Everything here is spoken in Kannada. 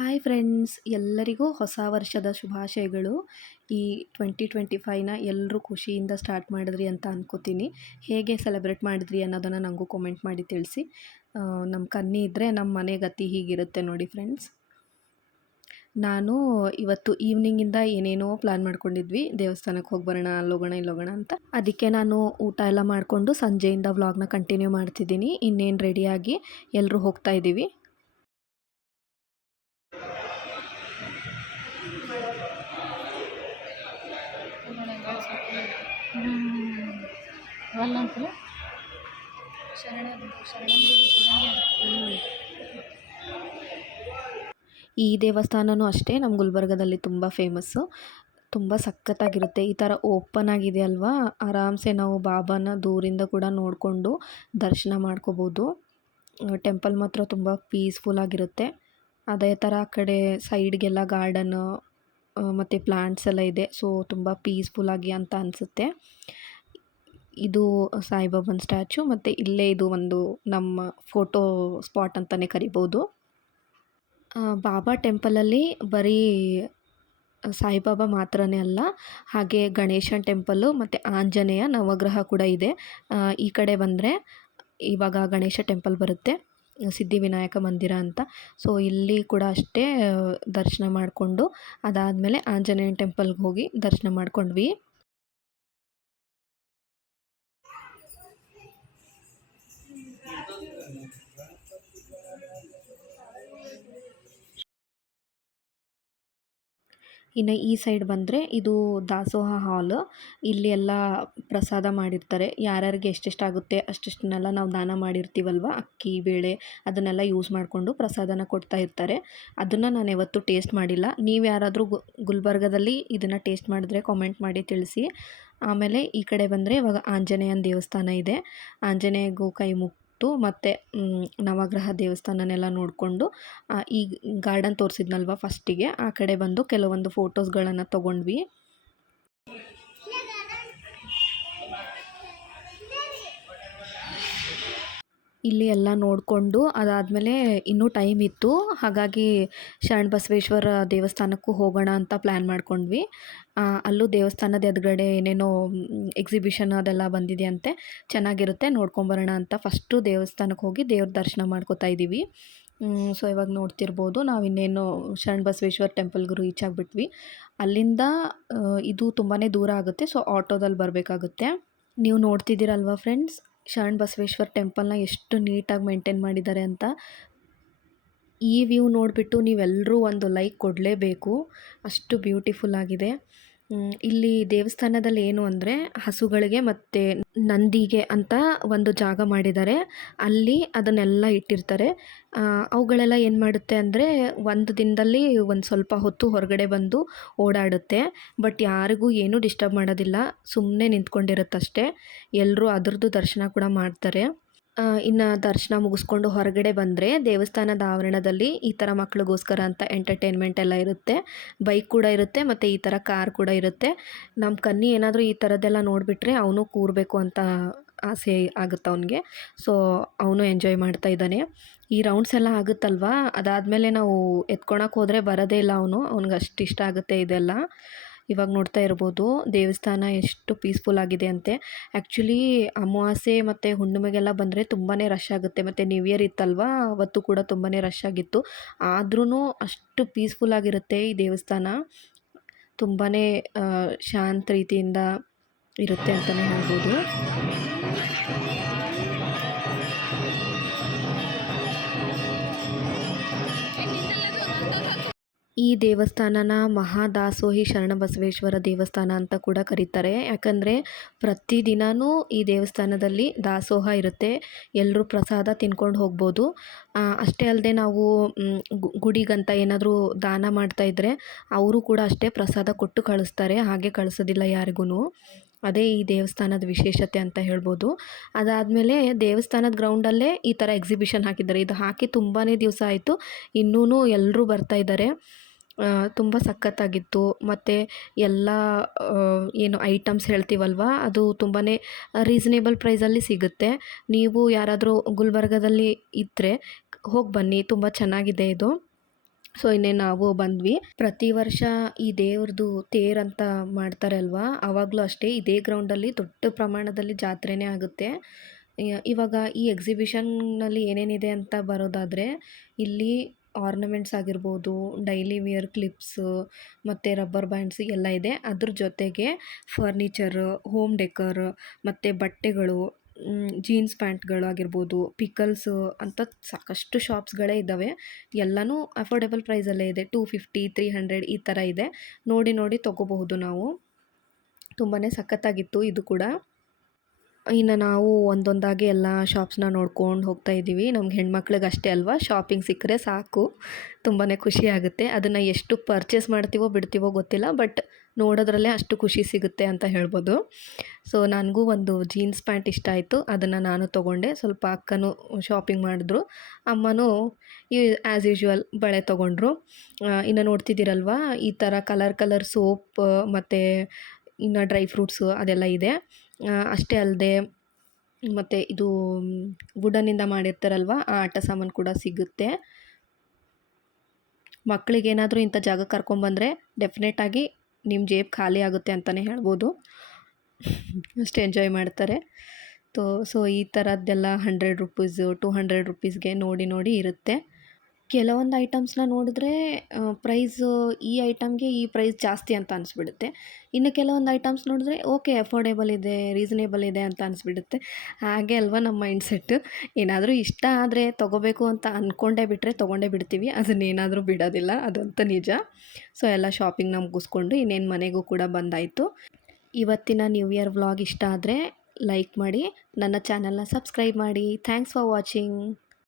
ಹಾಯ್ ಫ್ರೆಂಡ್ಸ್ ಎಲ್ಲರಿಗೂ ಹೊಸ ವರ್ಷದ ಶುಭಾಶಯಗಳು. ಈ ಟ್ವೆಂಟಿ ಟ್ವೆಂಟಿ ಫೈವ್ನ ಎಲ್ಲರೂ ಖುಷಿಯಿಂದ ಸ್ಟಾರ್ಟ್ ಮಾಡಿದ್ರಿ ಅಂತ ಅನ್ಕೋತೀನಿ. ಹೇಗೆ ಸೆಲೆಬ್ರೇಟ್ ಮಾಡಿದ್ರಿ ಅನ್ನೋದನ್ನು ನನಗೂ ಕಾಮೆಂಟ್ ಮಾಡಿ ತಿಳಿಸಿ. ನಮ್ಮ ಕನ್ನಿ ಇದ್ದರೆ ನಮ್ಮ ಮನೆ ಗತಿ ಹೀಗಿರುತ್ತೆ ನೋಡಿ ಫ್ರೆಂಡ್ಸ್ ನಾನು ಇವತ್ತು ಈವ್ನಿಂಗಿಂದ ಏನೇನೋ ಪ್ಲ್ಯಾನ್ ಮಾಡ್ಕೊಂಡಿದ್ವಿ. ದೇವಸ್ಥಾನಕ್ಕೆ ಹೋಗಿ ಬರೋಣ, ಅಲ್ಲೋಗೋಣ, ಇಲ್ಲೋಗೋಣ ಅಂತ. ಅದಕ್ಕೆ ನಾನು ಊಟ ಎಲ್ಲ ಮಾಡಿಕೊಂಡು ಸಂಜೆಯಿಂದ ವ್ಲಾಗ್ನ ಕಂಟಿನ್ಯೂ ಮಾಡ್ತಿದ್ದೀನಿ. ಇನ್ನೇನು ರೆಡಿಯಾಗಿ ಎಲ್ಲರೂ ಹೋಗ್ತಾ ಇದ್ದೀವಿ ಈ ದೇವಸ್ಥಾನವೂ ಅಷ್ಟೇ, ನಮ್ಮ ಗುಲ್ಬರ್ಗದಲ್ಲಿ ತುಂಬ ಫೇಮಸ್ಸು ತುಂಬ ಸಖತ್ತಾಗಿರುತ್ತೆ. ಈ ಥರ ಓಪನ್ ಆಗಿದೆ ಅಲ್ವಾ? ಆರಾಮ್ಸೆ ನಾವು ಬಾಬಾನ ದೂರಿಂದ ಕೂಡ ನೋಡಿಕೊಂಡು ದರ್ಶನ ಮಾಡ್ಕೋಬೋದು. ಟೆಂಪಲ್ ಮಾತ್ರ ತುಂಬ ಪೀಸ್ಫುಲ್ ಆಗಿರುತ್ತೆ. ಅದೇ ಥರ ಆ ಕಡೆ ಸೈಡ್ಗೆಲ್ಲ ಗಾರ್ಡನ್ನು ಮತ್ತು ಪ್ಲ್ಯಾಂಟ್ಸ್ ಎಲ್ಲ ಇದೆ. ಸೊ ತುಂಬ ಪೀಸ್ಫುಲ್ಲಾಗಿ ಅಂತ ಅನಿಸುತ್ತೆ. ಇದು ಸಾಯಿಬಾಬನ ಸ್ಟ್ಯಾಚು ಮತ್ತು ಇಲ್ಲೇ ಇದು ಒಂದು ನಮ್ಮ ಫೋಟೋ ಸ್ಪಾಟ್ ಅಂತಲೇ ಕರಿಬೋದು. ಬಾಬಾ ಟೆಂಪಲಲ್ಲಿ ಬರೀ ಸಾಯಿಬಾಬಾ ಮಾತ್ರನೇ ಅಲ್ಲ, ಹಾಗೆ ಗಣೇಶನ ಟೆಂಪಲ್ಲು ಮತ್ತು ಆಂಜನೇಯ ನವಗ್ರಹ ಕೂಡ ಇದೆ. ಈ ಕಡೆ ಬಂದರೆ ಇವಾಗ ಗಣೇಶ ಟೆಂಪಲ್ ಬರುತ್ತೆ ಸಿದ್ಧಿವಿನಾಯಕ ಮಂದಿರ ಅಂತ. ಸೊ ಇಲ್ಲಿ ಕೂಡ ಅಷ್ಟೇ ದರ್ಶನ ಮಾಡಿಕೊಂಡು, ಅದಾದಮೇಲೆ ಆಂಜನೇಯನ ಟೆಂಪಲ್ಗೆ ಹೋಗಿ ದರ್ಶನ ಮಾಡ್ಕೊಂಡ್ವಿ. ಇನ್ನು ಈ ಸೈಡ್ ಬಂದರೆ ಇದು ದಾಸೋಹ ಹಾಲ್. ಇಲ್ಲಿ ಎಲ್ಲ ಪ್ರಸಾದ ಮಾಡಿರ್ತಾರೆ. ಯಾರ್ಯಾರಿಗೆ ಎಷ್ಟೆಷ್ಟಾಗುತ್ತೆ ಅಷ್ಟೆಷ್ಟನ್ನೆಲ್ಲ ನಾವು ದಾನ ಮಾಡಿರ್ತೀವಲ್ವ? ಅಕ್ಕಿ, ಬೇಳೆ ಅದನ್ನೆಲ್ಲ ಯೂಸ್ ಮಾಡಿಕೊಂಡು ಪ್ರಸಾದನ ಕೊಡ್ತಾ ಇರ್ತಾರೆ. ಅದನ್ನು ನಾನು ಯಾವತ್ತೂ ಟೇಸ್ಟ್ ಮಾಡಿಲ್ಲ. ನೀವು ಯಾರಾದರೂ ಗುಲ್ಬರ್ಗದಲ್ಲಿ ಇದನ್ನು ಟೇಸ್ಟ್ ಮಾಡಿದ್ರೆ ಕಾಮೆಂಟ್ ಮಾಡಿ ತಿಳಿಸಿ. ಆಮೇಲೆ ಈ ಕಡೆ ಬಂದರೆ ಇವಾಗ ಆಂಜನೇಯನ ದೇವಸ್ಥಾನ ಇದೆ. ಆಂಜನೇಯಗೂ ಕೈ ಮುಕ್ ಮತ್ತು ನವಗ್ರಹ ದೇವಸ್ಥಾನನೆಲ್ಲ ನೋಡಿಕೊಂಡು ಈ ಗಾರ್ಡನ್ ತೋರಿಸಿದ್ನಲ್ವ ಫಸ್ಟಿಗೆ ಆ ಕಡೆ ಬಂದು ಕೆಲವೊಂದು ಫೋಟೋಸ್ಗಳನ್ನು ತೊಗೊಂಡ್ವಿ. ಇಲ್ಲಿ ಎಲ್ಲ ನೋಡಿಕೊಂಡು ಅದಾದಮೇಲೆ ಇನ್ನೂ ಟೈಮ್ ಇತ್ತು. ಹಾಗಾಗಿ ಶರಣ ಬಸವೇಶ್ವರ ದೇವಸ್ಥಾನಕ್ಕೂ ಹೋಗೋಣ ಅಂತ ಪ್ಲ್ಯಾನ್ ಮಾಡ್ಕೊಂಡ್ವಿ. ಅಲ್ಲೂ ದೇವಸ್ಥಾನದ ಎದುರುಗಡೆ ಏನೇನೋ ಎಕ್ಸಿಬಿಷನ್ ಅದೆಲ್ಲ ಬಂದಿದೆಯಂತೆ. ಚೆನ್ನಾಗಿರುತ್ತೆ ನೋಡ್ಕೊಂಬರೋಣ ಅಂತ. ಫಸ್ಟು ದೇವಸ್ಥಾನಕ್ಕೆ ಹೋಗಿ ದೇವ್ರ ದರ್ಶನ ಮಾಡ್ಕೋತಾ ಇದ್ದೀವಿ ಸೊ ಇವಾಗ ನೋಡ್ತಿರ್ಬೋದು. ನಾವು ಇನ್ನೇನು ಶರಣ ಬಸವೇಶ್ವರ ಟೆಂಪಲ್ಗೆ ರೀಚ್ ಆಗಿಬಿಟ್ವಿ. ಅಲ್ಲಿಂದ ಇದು ತುಂಬಾ ದೂರ ಆಗುತ್ತೆ. ಸೊ ಆಟೋದಲ್ಲಿ ಬರಬೇಕಾಗುತ್ತೆ. ನೀವು ನೋಡ್ತಿದ್ದೀರಲ್ವ ಫ್ರೆಂಡ್ಸ್ ಶರಣ ಬಸವೇಶ್ವರ ಟೆಂಪಲ್ನ ಎಷ್ಟು ನೀಟಾಗಿ ಮೇಂಟೈನ್ ಮಾಡಿದ್ದಾರೆ ಅಂತ, ಈ ವ್ಯೂ ನೋಡಿಬಿಟ್ಟು ನೀವೆಲ್ಲರೂ ಒಂದು ಲೈಕ್ ಕೊಡಲೇಬೇಕು. ಅಷ್ಟು ಬ್ಯೂಟಿಫುಲ್ ಆಗಿದೆ. ಇಲ್ಲಿ ದೇವಸ್ಥಾನದಲ್ಲಿ ಏನು ಅಂದರೆ ಹಸುಗಳಿಗೆ ಮತ್ತು ನಂದಿಗೆ ಅಂತ ಒಂದು ಜಾಗ ಮಾಡಿದ್ದಾರೆ. ಅಲ್ಲಿ ಅದನ್ನೆಲ್ಲ ಇಟ್ಟಿರ್ತಾರೆ. ಅವುಗಳೆಲ್ಲ ಏನು ಮಾಡುತ್ತೆ ಅಂದರೆ ಒಂದು ದಿನದಲ್ಲಿ ಒಂದು ಸ್ವಲ್ಪ ಹೊತ್ತು ಹೊರಗಡೆ ಬಂದು ಓಡಾಡುತ್ತೆ. ಬಟ್ ಯಾರಿಗೂ ಏನೂ ಡಿಸ್ಟರ್ಬ್ ಮಾಡೋದಿಲ್ಲ. ಸುಮ್ಮನೆ ನಿಂತ್ಕೊಂಡಿರುತ್ತಷ್ಟೇ. ಎಲ್ಲರೂ ಅದರದ್ದು ದರ್ಶನ ಕೂಡ ಮಾಡ್ತಾರೆ. ಇನ್ನು ದರ್ಶನ ಮುಗಿಸ್ಕೊಂಡು ಹೊರಗಡೆ ಬಂದರೆ ದೇವಸ್ಥಾನದ ಆವರಣದಲ್ಲಿ ಈ ಥರ ಮಕ್ಳಿಗೋಸ್ಕರ ಅಂತ ಎಂಟರ್ಟೈನ್ಮೆಂಟ್ ಎಲ್ಲ ಇರುತ್ತೆ. ಬೈಕ್ ಕೂಡ ಇರುತ್ತೆ ಮತ್ತು ಈ ಥರ ಕಾರ್ ಕೂಡ ಇರುತ್ತೆ. ನಮ್ಮ ಕನ್ನಿ ಏನಾದರೂ ಈ ಥರದ್ದೆಲ್ಲ ನೋಡಿಬಿಟ್ರೆ ಅವನು ಕೂರಬೇಕು ಅಂತ ಆಸೆ ಆಗುತ್ತೆ ಅವನಿಗೆ. ಸೊ ಅವನು ಎಂಜಾಯ್ ಮಾಡ್ತಾ ಇದ್ದಾನೆ. ಈ ರೌಂಡ್ಸ್ ಎಲ್ಲ ಆಗುತ್ತಲ್ವಾ? ಅದಾದಮೇಲೆ ನಾವು ಎತ್ಕೊಳಕ್ಕೆ ಹೋದರೆ ಬರೋದೇ ಇಲ್ಲ ಅವನು. ಅವ್ನಿಗೆ ಅಷ್ಟು ಇಷ್ಟ ಆಗುತ್ತೆ ಇದೆಲ್ಲ. ಇವಾಗ ನೋಡ್ತಾ ಇರ್ಬೋದು, ದೇವಸ್ಥಾನ ಎಷ್ಟು ಪೀಸ್ಫುಲ್ ಆಗಿದೆ ಅಂತೆ. ಆ್ಯಕ್ಚುಲಿ ಅಮಾವಾಸ್ಯೆ ಮತ್ತು ಹುಣ್ಣಿಮೆಗೆಲ್ಲ ಬಂದರೆ ತುಂಬಾ ರಶ್ ಆಗುತ್ತೆ. ಮತ್ತು ನ್ಯೂ ಇಯರ್ ಇತ್ತಲ್ವಾ, ಅವತ್ತು ಕೂಡ ತುಂಬಾ ರಶ್ ಆಗಿತ್ತು. ಆದ್ರೂ ಅಷ್ಟು ಪೀಸ್ಫುಲ್ ಆಗಿರುತ್ತೆ ಈ ದೇವಸ್ಥಾನ. ತುಂಬಾ ಶಾಂತ ರೀತಿಯಿಂದ ಇರುತ್ತೆ ಅಂತಲೇ ಹೇಳ್ಬೋದು. ದೇವಸ್ಥಾನನ ಮಹಾದಾಸೋಹಿ ಶರಣಬಸವೇಶ್ವರ ದೇವಸ್ಥಾನ ಅಂತ ಕೂಡ ಕರೀತಾರೆ. ಯಾಕಂದರೆ ಪ್ರತಿದಿನವೂ ಈ ದೇವಸ್ಥಾನದಲ್ಲಿ ದಾಸೋಹ ಇರುತ್ತೆ. ಎಲ್ಲರೂ ಪ್ರಸಾದ ತಿನ್ಕೊಂಡು ಹೋಗ್ಬೋದು. ಅಷ್ಟೇ ಅಲ್ಲದೆ ನಾವು ಗುಡಿಗಂತ ಏನಾದರೂ ದಾನ ಮಾಡ್ತಾಯಿದ್ರೆ ಅವರು ಕೂಡ ಅಷ್ಟೇ ಪ್ರಸಾದ ಕೊಟ್ಟು ಕಳಿಸ್ತಾರೆ. ಹಾಗೆ ಕಳಿಸೋದಿಲ್ಲ ಯಾರಿಗೂ ಅದೇ ಈ ದೇವಸ್ಥಾನದ ವಿಶೇಷತೆ ಅಂತ ಹೇಳ್ಬೋದು. ಅದಾದಮೇಲೆ ದೇವಸ್ಥಾನದ ಗ್ರೌಂಡಲ್ಲೇ ಈ ಥರ ಎಕ್ಸಿಬಿಷನ್ ಹಾಕಿದ್ದಾರೆ. ಇದು ಹಾಕಿ ತುಂಬಾ ದಿವಸ ಆಯಿತು. ಇನ್ನೂ ಎಲ್ಲರೂ ಬರ್ತಾಯಿದ್ದಾರೆ ತುಂಬ ಸಖತ್ತಾಗಿತ್ತು. ಮತ್ತು ಎಲ್ಲ ಏನು ಐಟಮ್ಸ್ ಹೇಳ್ತೀವಲ್ವ, ಅದು ತುಂಬಾ ರೀಸನೇಬಲ್ ಪ್ರೈಸಲ್ಲಿ ಸಿಗುತ್ತೆ. ನೀವು ಯಾರಾದರೂ ಗುಲ್ಬರ್ಗದಲ್ಲಿ ಇದ್ದರೆ ಹೋಗಿ ಬನ್ನಿ ತುಂಬ ಚೆನ್ನಾಗಿದೆ ಇದು. ಸೊ ಇನ್ನೇ ನಾವು ಬಂದ್ವಿ. ಪ್ರತಿ ವರ್ಷ ಈ ದೇವ್ರದ್ದು ತೇರು ಅಂತ ಮಾಡ್ತಾರೆ ಅಲ್ವಾ ಆವಾಗಲೂ ಅಷ್ಟೇ ಇದೇ ಗ್ರೌಂಡಲ್ಲಿ ದೊಡ್ಡ ಪ್ರಮಾಣದಲ್ಲಿ ಜಾತ್ರೆನೇ ಆಗುತ್ತೆ. ಇವಾಗ ಈ ಎಕ್ಸಿಬಿಷನ್ನಲ್ಲಿ ಏನೇನಿದೆ ಅಂತ ಬರೋದಾದರೆ, ಇಲ್ಲಿ ಆರ್ನಮೆಂಟ್ಸ್ ಆಗಿರ್ಬೋದು ಡೈಲಿ ವಿಯರ್ ಕ್ಲಿಪ್ಸು ಮತ್ತು ರಬ್ಬರ್ ಬ್ಯಾಂಡ್ಸ್ ಎಲ್ಲ ಇದೆ. ಅದ್ರ ಜೊತೆಗೆ ಫರ್ನಿಚರ್ ಹೋಮ್ ಡೆಕರ್ ಮತ್ತು ಬಟ್ಟೆಗಳು ಜೀನ್ಸ್ ಪ್ಯಾಂಟ್ಗಳು ಆಗಿರ್ಬೋದು ಪಿಕಲ್ಸ್ ಅಂತ ಸಾಕಷ್ಟು ಶಾಪ್ಸ್ಗಳೇ ಇದ್ದಾವೆ ಎಲ್ಲನೂ ಅಫೋರ್ಡೆಬಲ್ ಪ್ರೈಸಲ್ಲೇ ಇದೆ. ಟೂ ಫಿಫ್ಟಿ ತ್ರೀ ಹಂಡ್ರೆಡ್ ಈ ಥರ ಇದೆ. ನೋಡಿ ನೋಡಿ ತೊಗೋಬಹುದು ನಾವು. ತುಂಬಾ ಸಖತ್ತಾಗಿತ್ತು ಇದು ಕೂಡ. ಇನ್ನು ನಾವು ಒಂದೊಂದಾಗಿ ಎಲ್ಲ ಶಾಪ್ಸ್ನ ನೋಡ್ಕೊಂಡು ಹೋಗ್ತಾ ಇದ್ದೀವಿ. ನಮ್ಗೆ ಹೆಣ್ಮಕ್ಳಿಗೆ ಅಷ್ಟೇ ಅಲ್ವಾ? ಶಾಪಿಂಗ್ ಸಿಕ್ಕರೆ ಸಾಕು. ತುಂಬಾ ಖುಷಿ ಆಗುತ್ತೆ. ಅದನ್ನು ಎಷ್ಟು ಪರ್ಚೇಸ್ ಮಾಡ್ತೀವೋ ಬಿಡ್ತೀವೋ ಗೊತ್ತಿಲ್ಲ ಬಟ್ ನೋಡೋದ್ರಲ್ಲೇ ಅಷ್ಟು ಖುಷಿ ಸಿಗುತ್ತೆ ಅಂತ ಹೇಳ್ಬೋದು. ಸೊ ನನಗೂ ಒಂದು ಜೀನ್ಸ್ ಪ್ಯಾಂಟ್ ಇಷ್ಟ ಆಯಿತು. ಅದನ್ನು ನಾನು ತೊಗೊಂಡೆ. ಸ್ವಲ್ಪ ಅಕ್ಕನೂ ಶಾಪಿಂಗ್ ಮಾಡಿದ್ರು. ಅಮ್ಮನೂ ಆ್ಯಸ್ ಯೂಶ್ವಲ್ ಬಳೆ ತೊಗೊಂಡ್ರು. ಇನ್ನು ನೋಡ್ತಿದ್ದೀರಲ್ವಾ? ಈ ಥರ ಕಲರ್ ಕಲರ್ ಸೋಪ್ ಮತ್ತು ಇನ್ನು ಡ್ರೈ ಫ್ರೂಟ್ಸು ಅದೆಲ್ಲ ಇದೆ. ಅಷ್ಟೇ ಅಲ್ಲದೆ ಮತ್ತು ಇದು ವುಡನ್ನಿಂದ ಮಾಡಿರ್ತಾರಲ್ವ, ಆ ಆಟ ಸಾಮಾನು ಕೂಡ ಸಿಗುತ್ತೆ. ಮಕ್ಕಳಿಗೇನಾದರೂ ಇಂಥ ಜಾಗಕ್ಕೆ ಕರ್ಕೊಂಬಂದರೆ ಡೆಫಿನೆಟಾಗಿ ನಿಮ್ಮ ಜೇಬ್ ಖಾಲಿ ಆಗುತ್ತೆ ಅಂತಲೇ ಹೇಳ್ಬೋದು. ಅಷ್ಟು ಎಂಜಾಯ್ ಮಾಡ್ತಾರೆ. ತೋ ಸೊ ಈ ಥರದ್ದೆಲ್ಲ ಹಂಡ್ರೆಡ್ ರುಪೀಸು ಟು ಹಂಡ್ರೆಡ್ ರುಪೀಸ್ಗೆ ನೋಡಿ ನೋಡಿ ಇರುತ್ತೆ. ಕೆಲವೊಂದು ಐಟಮ್ಸ್ನ ನೋಡಿದ್ರೆ ಪ್ರೈಸ್ ಈ ಐಟಮ್ಗೆ ಈ ಪ್ರೈಸ್ ಜಾಸ್ತಿ ಅಂತ ಅನಿಸ್ಬಿಡುತ್ತೆ. ಇನ್ನು ಕೆಲವೊಂದು ಐಟಮ್ಸ್ ನೋಡಿದ್ರೆ, ಓಕೆ, ಅಫೋರ್ಡೆಬಲ್ ಇದೆ, ರೀಸನೇಬಲ್ ಇದೆ ಅಂತ ಅನಿಸ್ಬಿಡುತ್ತೆ. ಹಾಗೆ ಅಲ್ವಾ ನಮ್ಮ ಮೈಂಡ್ಸೆಟ್ಟು ಏನಾದರೂ ಇಷ್ಟ ಆದರೆ ತೊಗೋಬೇಕು ಅಂತ ಅಂದ್ಕೊಂಡೇ ಬಿಟ್ಟರೆ ತೊಗೊಂಡೇ ಬಿಡ್ತೀವಿ. ಅದನ್ನೇನಾದರೂ ಬಿಡೋದಿಲ್ಲ. ಅದಂತೂ ನಿಜ. ಸೊ, ಎಲ್ಲ ಶಾಪಿಂಗ್ನ ಮುಗಿಸ್ಕೊಂಡು ಇನ್ನೇನು ಮನೆಗೂ ಕೂಡ ಬಂದಾಯಿತು. ಇವತ್ತಿನ ನ್ಯೂ ಇಯರ್ ವ್ಲಾಗ್ ಇಷ್ಟ ಆದರೆ, ಲೈಕ್ ಮಾಡಿ, ನನ್ನ ಚಾನಲ್ನ ಸಬ್ಸ್ಕ್ರೈಬ್ ಮಾಡಿ. Thanks for watching.